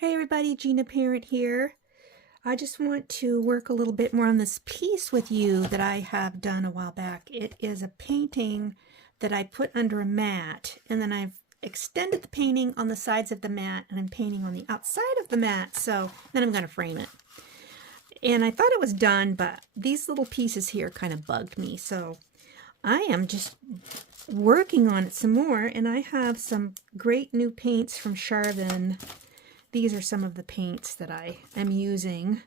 Hey everybody, Gina Parent here. I just want to work a little bit more on this piece with you that I have done a while back. It is a painting that I put under a mat, and then I've extended the painting on the sides of the mat, and I'm painting on the outside of the mat, so then I'm going to frame it. And I thought it was done, but these little pieces here kind of bugged me, so I am just working on it some more, and I have some great new paints from Charvin. These are some of the paints that I am using.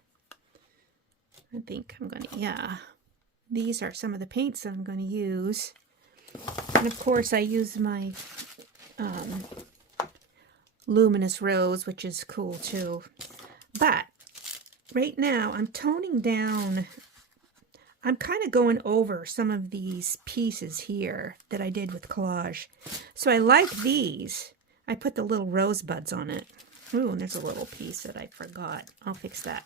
I think I'm going to, yeah. These are some of the paints that I'm going to use. And of course I use my luminous rose, which is cool too. But right now I'm toning down. I'm kind of going over some of these pieces here that I did with collage. So I like these. I put the little rosebuds on it. Ooh, and there's a little piece that I forgot. I'll fix that.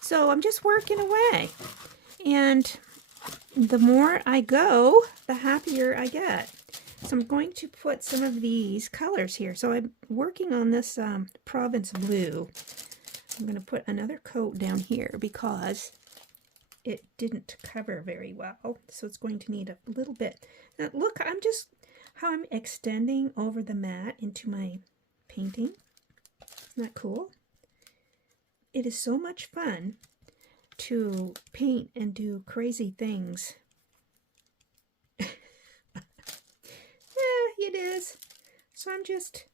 So I'm just working away. And the more I go, the happier I get. So I'm going to put some of these colors here. So I'm working on this Provence blue. I'm going to put another coat down here because it didn't cover very well. So it's going to need a little bit. Now look, I'm just how I'm extending over the mat into my painting. Isn't that cool? It is so much fun to paint and do crazy things. Yeah, it is. So I'm just,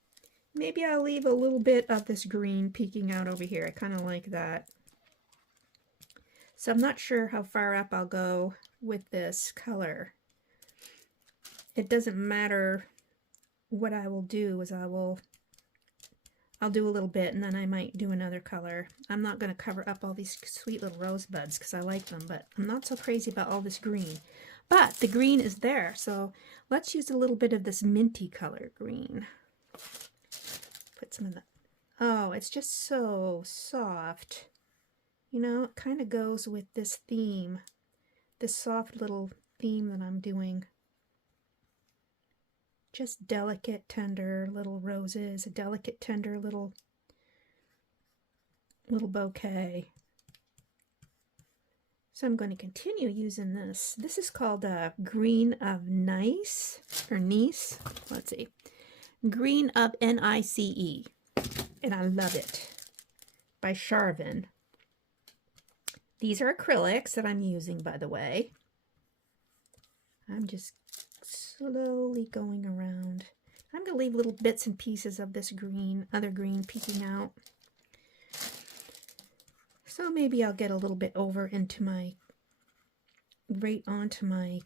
maybe I'll leave a little bit of this green peeking out over here. I kind of like that. So I'm not sure how far up I'll go with this color. It doesn't matter. What I will do is I'll do a little bit and then I might do another color. I'm not going to cover up all these sweet little rosebuds because I like them, but I'm not so crazy about all this green. But the green is there, so let's use a little bit of this minty color green. Put some of that. Oh, it's just so soft. You know, it kind of goes with this theme, this soft little theme that I'm doing. Just delicate, tender little roses, a delicate, tender little bouquet. So I'm going to continue using this. This is called Green of Nice, or Nice. Let's see. Green of Nice. And I love it. By Charvin. These are acrylics that I'm using, by the way. I'm just slowly going around. I'm going to leave little bits and pieces of this green, other green peeking out. So maybe I'll get a little bit over into my, right onto my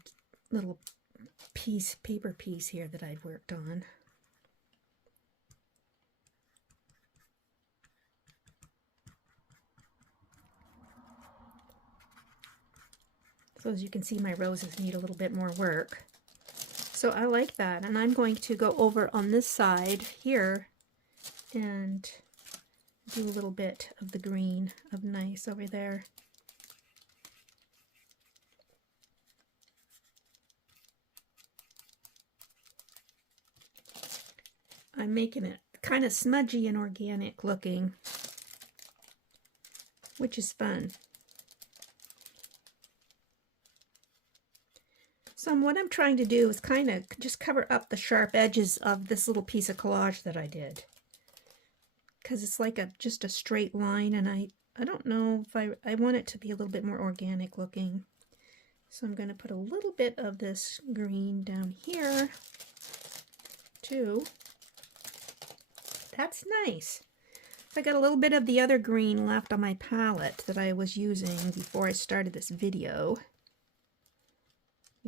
little piece, paper piece here that I've worked on. So as you can see, my roses need a little bit more work. So I like that, and I'm going to go over on this side here and do a little bit of the green of Nice over there. I'm making it kind of smudgy and organic looking, which is fun. So what I'm trying to do is kind of just cover up the sharp edges of this little piece of collage that I did. Because it's like just a straight line, and I don't know if I want it to be a little bit more organic looking. So I'm going to put a little bit of this green down here too. That's nice. So I got a little bit of the other green left on my palette that I was using before I started this video.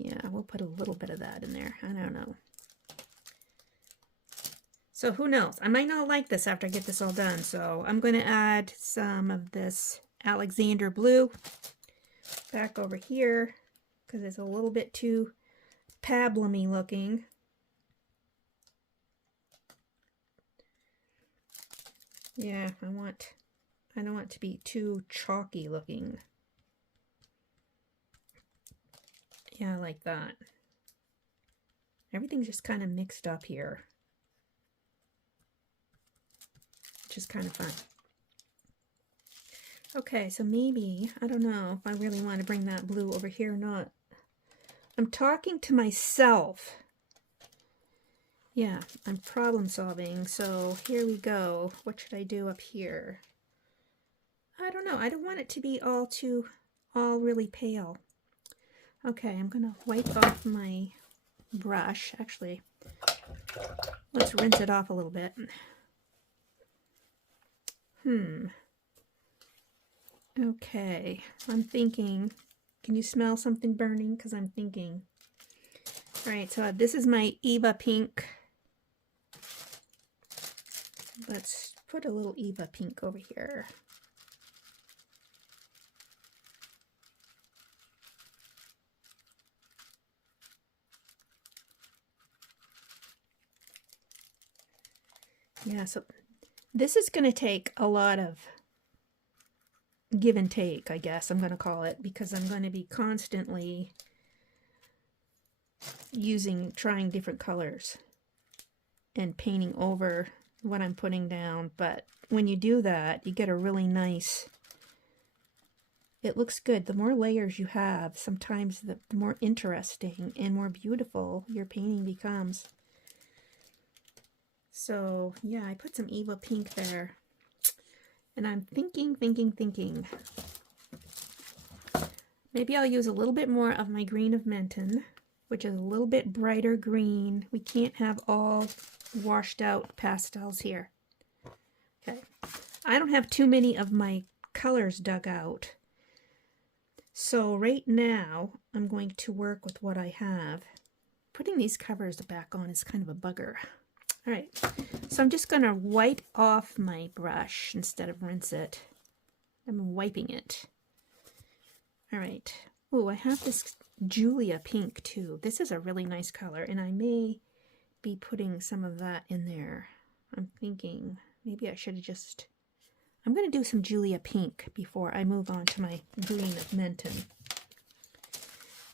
Yeah, we'll put a little bit of that in there. I don't know. So who knows? I might not like this after I get this all done. So I'm going to add some of this Alexander blue back over here because it's a little bit too pablum-y looking. Yeah, I don't want it to be too chalky looking. Yeah, I like that. Everything's just kind of mixed up here. which is kind of fun. Okay, so maybe, I don't know if I really want to bring that blue over here or not. I'm talking to myself. Yeah, I'm problem solving. So here we go. What should I do up here? I don't know. I don't want it to be all really pale. Okay, I'm going to wipe off my brush. Actually, let's rinse it off a little bit. Okay, I'm thinking, can you smell something burning? Because I'm thinking. All right, so this is my Eva pink. Let's put a little Eva pink over here. Yeah, so this is going to take a lot of give and take, I guess I'm going to call it, because I'm going to be constantly trying different colors and painting over what I'm putting down. But when you do that, you get a really nice, it looks good. The more layers you have, sometimes the more interesting and more beautiful your painting becomes. So yeah, I put some Eva pink there. And I'm thinking. Maybe I'll use a little bit more of my green of Menton, which is a little bit brighter green. We can't have all washed out pastels here. Okay. I don't have too many of my colors dug out. So right now, I'm going to work with what I have. Putting these covers back on is kind of a bugger. All right, so I'm just going to wipe off my brush instead of rinse it. I'm wiping it. All right. Oh, I have this Julia pink too. This is a really nice color, and I may be putting some of that in there. I'm thinking maybe I should have just... I'm going to do some Julia pink before I move on to my green of Menton.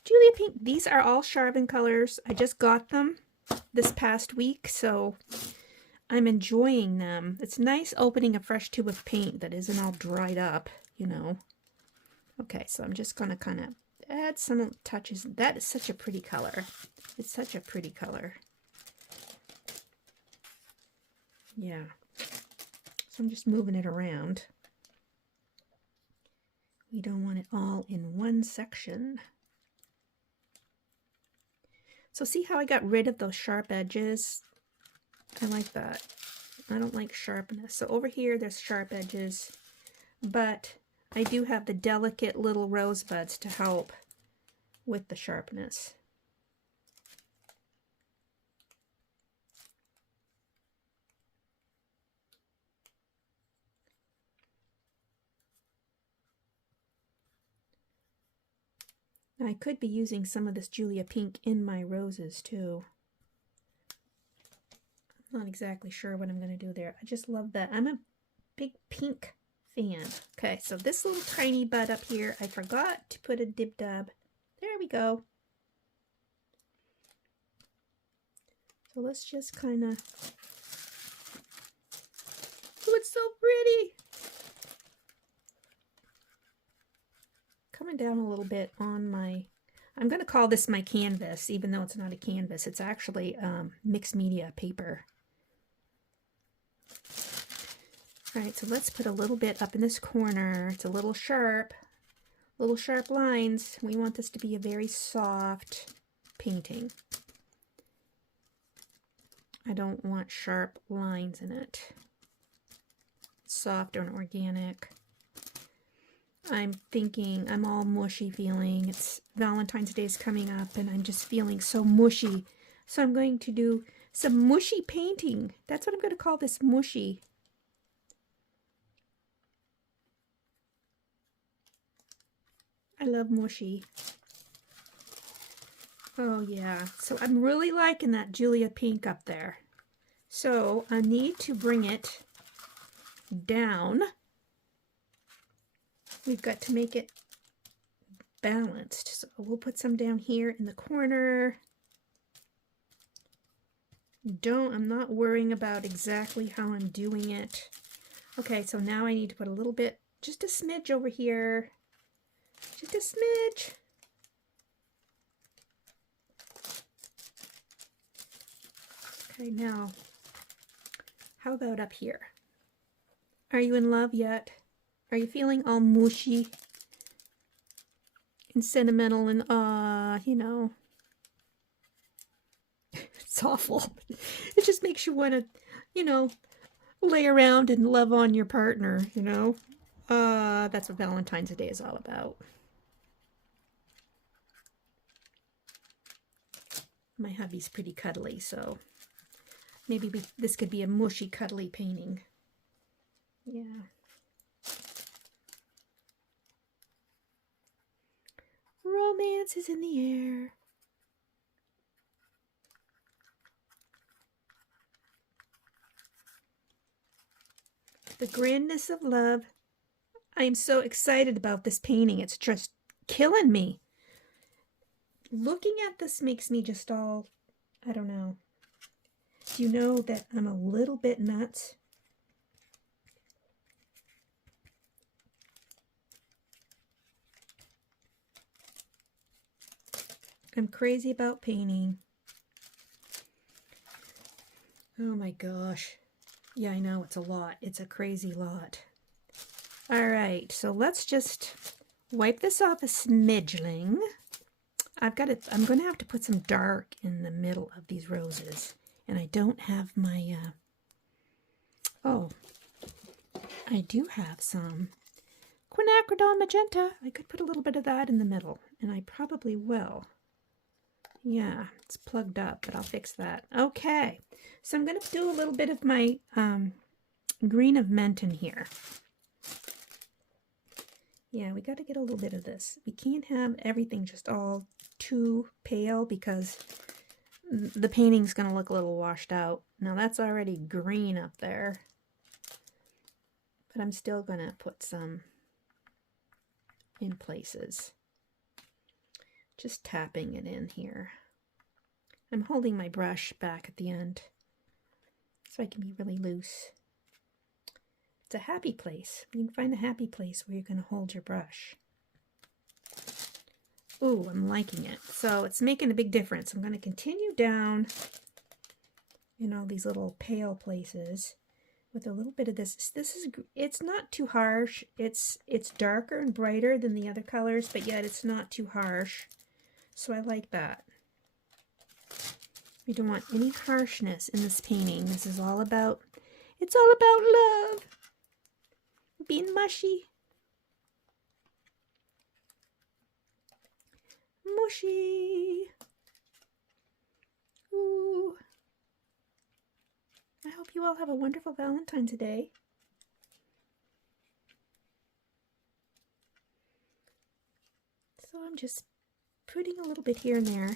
Julia pink, these are all Charbon colors. I just got them this past week, so I'm enjoying them. It's nice opening a fresh tube of paint that isn't all dried up, you know. Okay, so I'm just going to kind of add some touches. That is such a pretty color. It's such a pretty color. Yeah. So I'm just moving it around. We don't want it all in one section. So see how I got rid of those sharp edges? I like that. I don't like sharpness. So over here, there's sharp edges, but I do have the delicate little rosebuds to help with the sharpness. Now I could be using some of this Julia pink in my roses too. I'm not exactly sure what I'm going to do there. I just love that. I'm a big pink fan. Okay, so this little tiny bud up here, I forgot to put a dib dab. There we go. So let's just kind of... Oh, it's so pretty! Coming down a little bit on my... I'm going to call this my canvas, even though it's not a canvas. It's actually mixed media paper. All right, so let's put a little bit up in this corner. It's a little sharp lines. We want this to be a very soft painting. I don't want sharp lines in it. Soft and organic. I'm thinking, I'm all mushy feeling. It's Valentine's Day is coming up and I'm just feeling so mushy. So I'm going to do some mushy painting. That's what I'm going to call this, mushy. I love mushy. Oh yeah, so I'm really liking that Julia pink up there. So I need to bring it down. We've got to make it balanced. So we'll put some down here in the corner. I'm not worrying about exactly how I'm doing it. Okay, so now I need to put a little bit, just a smidge over here. Just a smidge. Okay, now, how about up here? Are you in love yet? Are you feeling all mushy and sentimental and, you know, it's awful. It just makes you want to, you know, lay around and love on your partner, you know? That's what Valentine's Day is all about. My hubby's pretty cuddly, so maybe this could be a mushy, cuddly painting. Yeah. Romance is in the air. The grandness of love. I am so excited about this painting. It's just killing me. Looking at this makes me just all, I don't know. Do you know that I'm a little bit nuts? I'm crazy about painting. Oh my gosh. Yeah, I know, it's a lot. It's a crazy lot. All right, so let's just wipe this off a smidgeling. I'm going to have to put some dark in the middle of these roses. And I don't have my, oh, I do have some quinacridone magenta. I could put a little bit of that in the middle, and I probably will. Yeah, it's plugged up, but I'll fix that. Okay, so I'm going to do a little bit of my green of Menton here. Yeah, we got to get a little bit of this. We can't have everything just all too pale because the painting's going to look a little washed out. Now that's already green up there, but I'm still going to put some in places. Just tapping it in here. I'm holding my brush back at the end so I can be really loose. It's a happy place. You can find a happy place where you're going to hold your brush. Ooh, I'm liking it. So it's making a big difference. I'm going to continue down in all these little pale places with a little bit of this. It's not too harsh. It's darker and brighter than the other colors, but yet it's not too harsh. So I like that. We don't want any harshness in this painting. This is all about, it's all about love. Being mushy. Mushy. Ooh. I hope you all have a wonderful Valentine's Day. So I'm just putting a little bit here and there.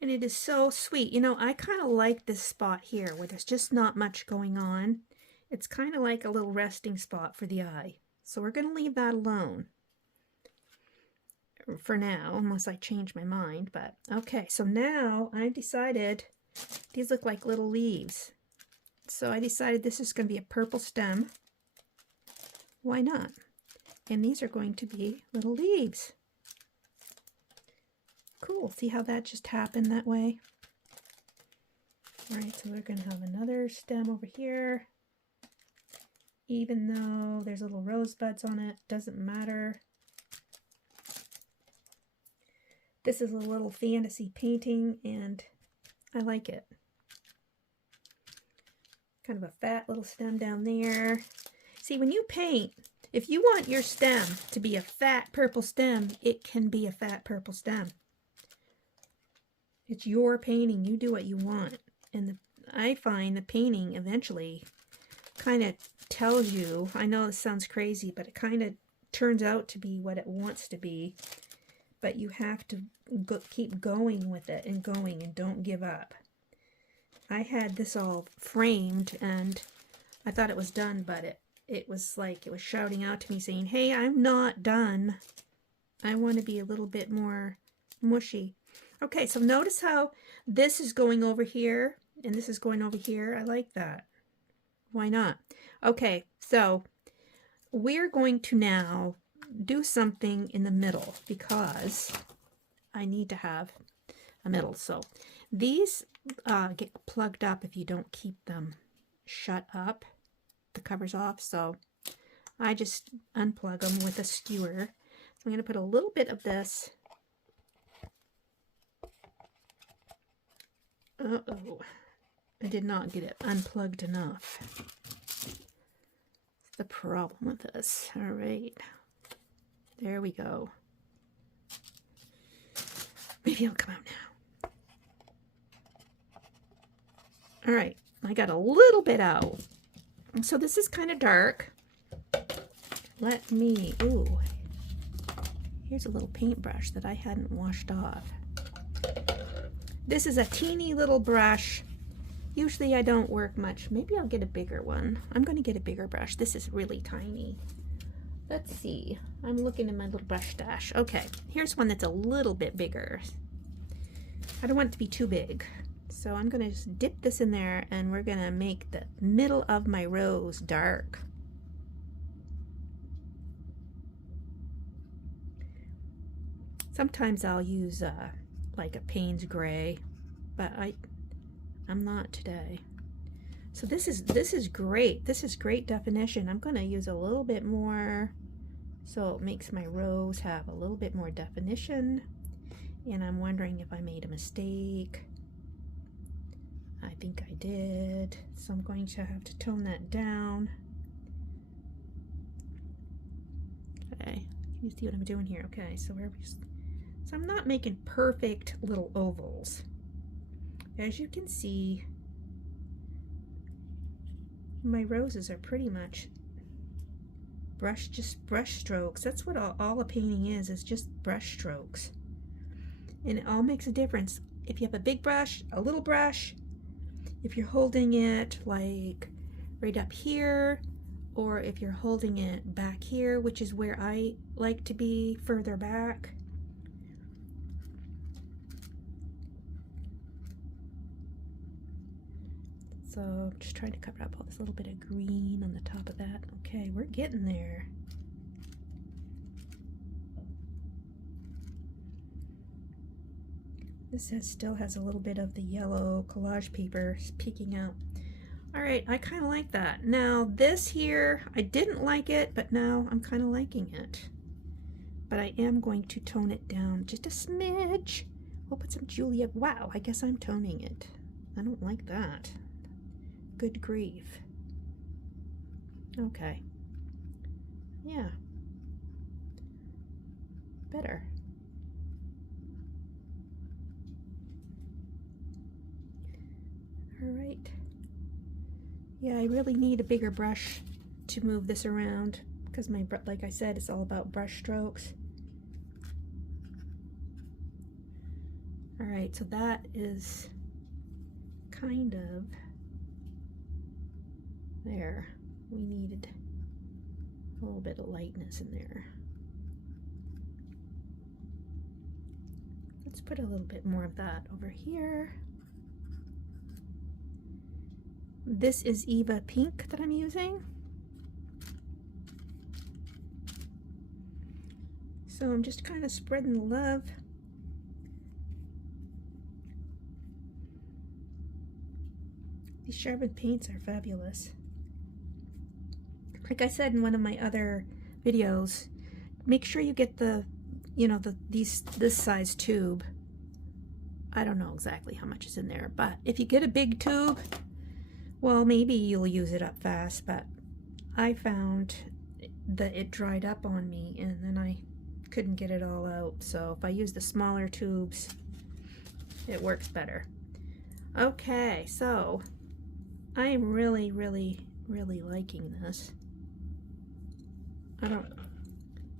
And it is so sweet. You know, I kind of like this spot here where there's just not much going on. It's kind of like a little resting spot for the eye. So we're going to leave that alone for now, unless I change my mind. But okay, so now I've decided these look like little leaves. So I decided this is going to be a purple stem. Why not? And these are going to be little leaves. Cool. See how that just happened that way? All right, so we're going to have another stem over here. Even though there's little rosebuds on it, doesn't matter. This is a little fantasy painting, and I like it. Kind of a fat little stem down there. See, when you paint, if you want your stem to be a fat purple stem, it can be a fat purple stem. It's your painting. You do what you want. And I find the painting eventually kind of tells you, I know this sounds crazy, but it kind of turns out to be what it wants to be. But you have to keep going with it and going, and don't give up. I had this all framed and I thought it was done, but it was like it was shouting out to me saying, hey, I'm not done. I want to be a little bit more mushy. Okay, so notice how this is going over here and this is going over here. I like that. Why not? Okay, so we're going to now do something in the middle because I need to have a middle. So these get plugged up if you don't keep them shut up, the covers off. So I just unplug them with a skewer. So I'm going to put a little bit of this. Uh-oh, I did not get it unplugged enough. That's the problem with this. All right, there we go. Maybe it'll come out now. All right, I got a little bit out. So this is kind of dark. Let me, ooh, here's a little paintbrush that I hadn't washed off. This is a teeny little brush. Usually I don't work much. Maybe I'll get a bigger one. I'm going to get a bigger brush. This is really tiny. Let's see. I'm looking in my little brush stash. Okay, here's one that's a little bit bigger. I don't want it to be too big. So I'm going to just dip this in there and we're going to make the middle of my rose dark. Sometimes I'll use like a Payne's gray, but I'm not today. So this is great. This is great definition. I'm going to use a little bit more so it makes my rose have a little bit more definition. And I'm wondering if I made a mistake. I think I did. So I'm going to have to tone that down. Okay, you see what I'm doing here? Okay, so so I'm not making perfect little ovals. As you can see, my roses are pretty much just brush strokes. That's what all a painting is just brush strokes. And it all makes a difference. If you have a big brush, a little brush, if you're holding it like right up here, or if you're holding it back here, which is where I like to be, further back. So I'm just trying to cover up all this little bit of green on the top of that. Okay, we're getting there. This still has a little bit of the yellow collage paper peeking out. All right, I kind of like that. Now this here, I didn't like it, but now I'm kind of liking it. But I am going to tone it down just a smidge. We'll put some Julia. Wow, I guess I'm toning it. I don't like that. Good grief. Okay. Yeah. Better. All right. Yeah, I really need a bigger brush to move this around because like I said, it's all about brush strokes. All right, so that is kind of there. We needed a little bit of lightness in there. Let's put a little bit more of that over here. This is Eva Pink that I'm using. So I'm just kind of spreading the love. These sharpened paints are fabulous. Like I said in one of my other videos, make sure you get the, you know, this size tube. I don't know exactly how much is in there, but if you get a big tube, well, maybe you'll use it up fast, but I found that it dried up on me and then I couldn't get it all out. So if I use the smaller tubes, it works better. Okay, so I'm really liking this.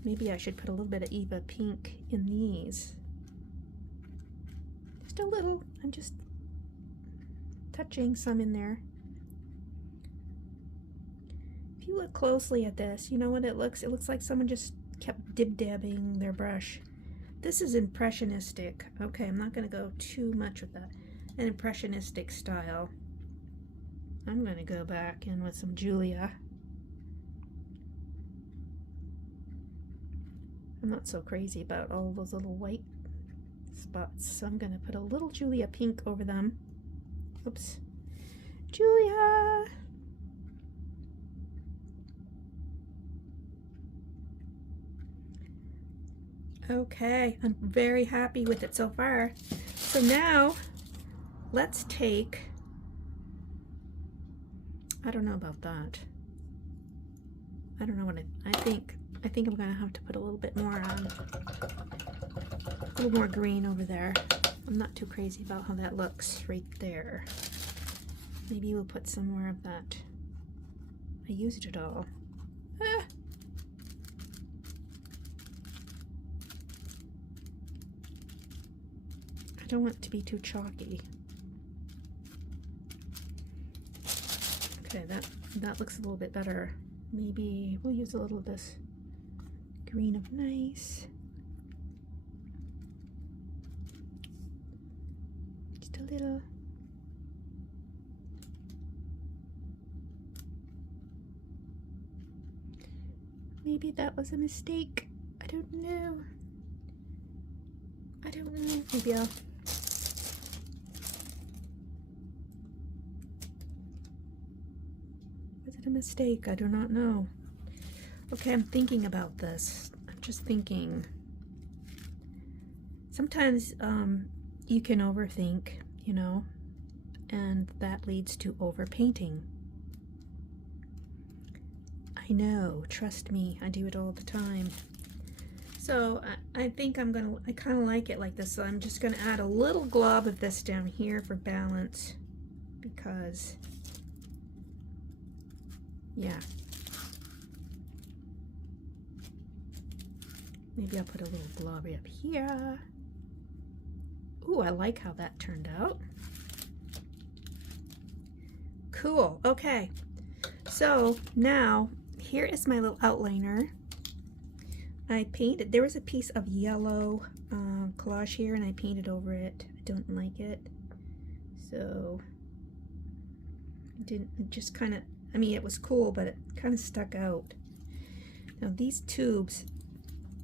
Maybe I should put a little bit of Eva Pink in these. Just a little. I'm just touching some in there. If you look closely at this, you know what it looks? It looks like someone just kept dib-dabbing their brush. This is impressionistic. Okay, I'm not going to go too much with that. An impressionistic style. I'm going to go back in with some Julia. I'm not so crazy about all those little white spots, so I'm gonna put a little Julia pink over them. Oops. Julia! Okay, I'm very happy with it so far. So now, let's take, I don't know about that. I don't know what I think I'm gonna have to put a little bit more on, a little more green over there. I'm not too crazy about how that looks right there. Maybe we'll put some more of that. I used it all. Ah. I don't want it to be too chalky. Okay, that looks a little bit better. Maybe we'll use a little of this green of nice. Just a little. Maybe that was a mistake. I don't know. I don't know. Maybe I'll. Was it a mistake? I do not know. Okay, I'm thinking about this. I'm just thinking. Sometimes you can overthink, you know, and that leads to overpainting. I know, trust me, I do it all the time. So I think I kind of like it like this, so I'm just gonna add a little glob of this down here for balance, because, yeah. Maybe I'll put a little glob up here. Ooh, I like how that turned out. Cool, okay. So now, here is my little outliner. I painted, there was a piece of yellow collage here and I painted over it. I don't like it. So, it just kind of, I mean, it was cool, but it kind of stuck out. Now these tubes,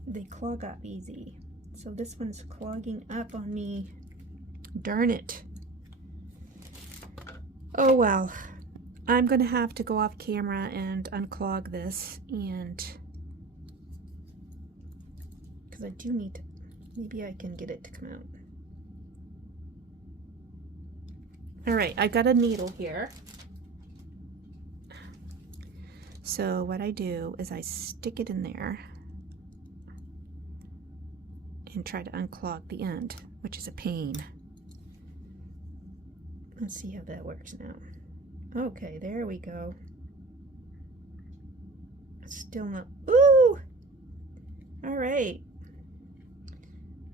they clog up easy. So this one's clogging up on me. Darn it. Oh well. I'm gonna have to go off camera and unclog this, and because I do need to, maybe I can get it to come out. All right, I got a needle here. So what I do is I stick it in there and try to unclog the end, which is a pain. Let's see how that works now. Okay, there we go. Still not, ooh! All right.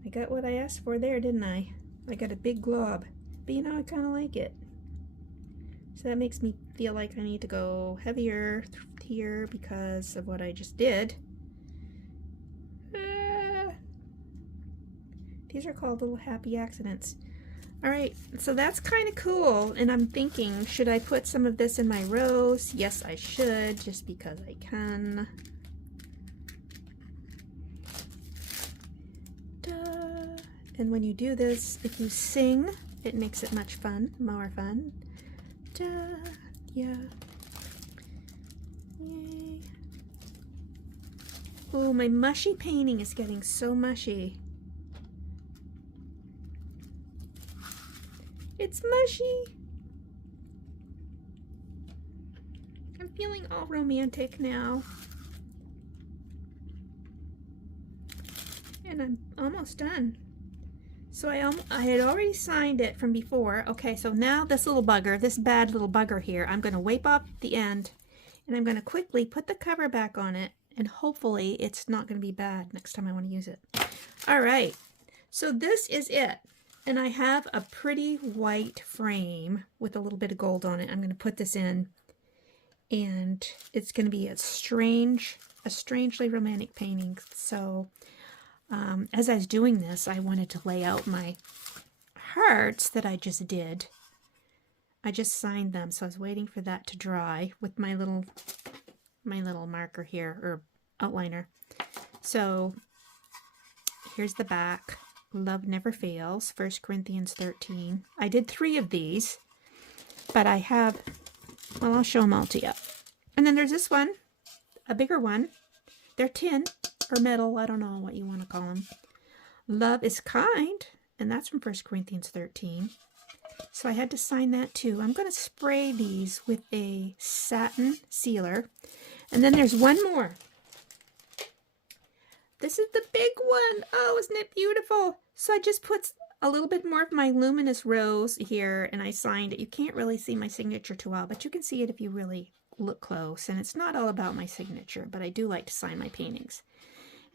I got what I asked for there, didn't I? I got a big glob, but you know, I kind of like it. So that makes me feel like I need to go heavier here because of what I just did. These are called little happy accidents. All right, so that's kind of cool, and I'm thinking, should I put some of this in my rose? Yes, I should, just because I can. Da. And when you do this, if you sing, it makes it much fun, more fun. Da. Yeah. Yay. Oh, my mushy painting is getting so mushy. It's mushy. I'm feeling all romantic now. And I'm almost done. So I had already signed it from before. Okay, so now this little bugger, this bad little bugger here, I'm going to wipe off the end, and I'm going to quickly put the cover back on it, and hopefully it's not going to be bad next time I want to use it. All right, so this is it. And I have a pretty white frame with a little bit of gold on it. I'm going to put this in, and it's going to be a strangely romantic painting. So as I was doing this, I wanted to lay out my hearts that I just did. I just signed them, so I was waiting for that to dry with my little marker here, or outliner. So Here's the back. Love never fails. 1 Corinthians 13. I did 3 of these, but I have, well, I'll show them all to you. And then there's this one, a bigger one. They're tin or metal. I don't know what you want to call them. Love is kind, and that's from 1 Corinthians 13. So I had to sign that too. I'm going to spray these with a satin sealer. And then there's one more. This is the big one. Oh, isn't it beautiful? So I just put a little bit more of my luminous rose here, and I signed it. You can't really see my signature too well, but you can see it if you really look close. And it's not all about my signature, but I do like to sign my paintings.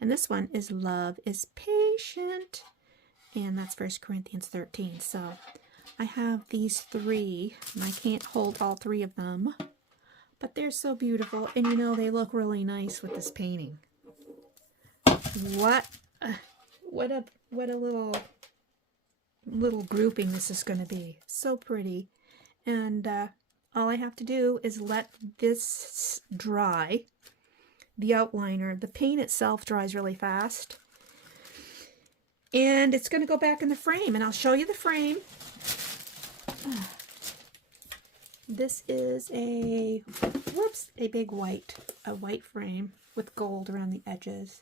And this one is Love is Patient, and that's 1 Corinthians 13. So I have these 3, and I can't hold all 3 of them, but they're so beautiful, and you know, they look really nice with this painting. What a little grouping this is going to be. So pretty. And all I have to do is let this dry. The outliner, the paint itself dries really fast. And it's going to go back in the frame, and I'll show you the frame. This is a big white frame with gold around the edges.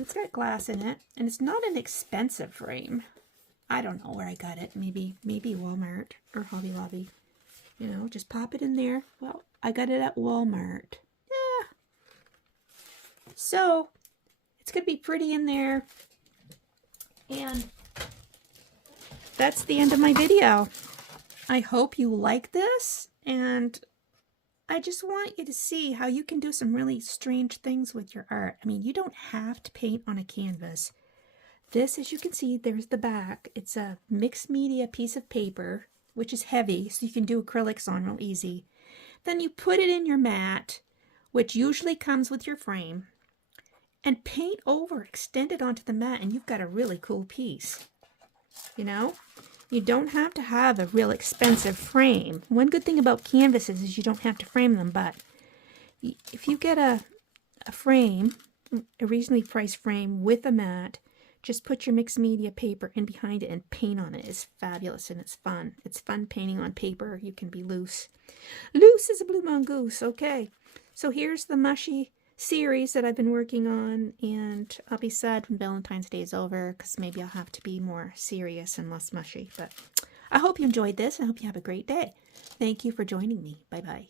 It's got glass in it, and it's not an expensive frame. I don't know where I got it. Maybe Walmart or Hobby Lobby. You know, just pop it in there. Well, I got it at Walmart. Yeah. So, it's going to be pretty in there. And that's the end of my video. I hope you like this, and I just want you to see how you can do some really strange things with your art. I mean, you don't have to paint on a canvas. This, as you can see, there's the back. It's a mixed media piece of paper, which is heavy, so you can do acrylics on real easy. Then you put it in your mat, which usually comes with your frame, and paint over, extend it onto the mat, and you've got a really cool piece. You know? You don't have to have a real expensive frame. One good thing about canvases is you don't have to frame them, but if you get a frame, a reasonably priced frame with a mat, just put your mixed media paper in behind it and paint on it. It's fabulous and it's fun. It's fun painting on paper. You can be loose. Loose as a blue mongoose. Okay, so here's the mushy series that I've been working on, and I'll be sad when Valentine's Day is over because maybe I'll have to be more serious and less mushy. But I hope you enjoyed this. I hope you have a great day. Thank you for joining me. Bye-bye.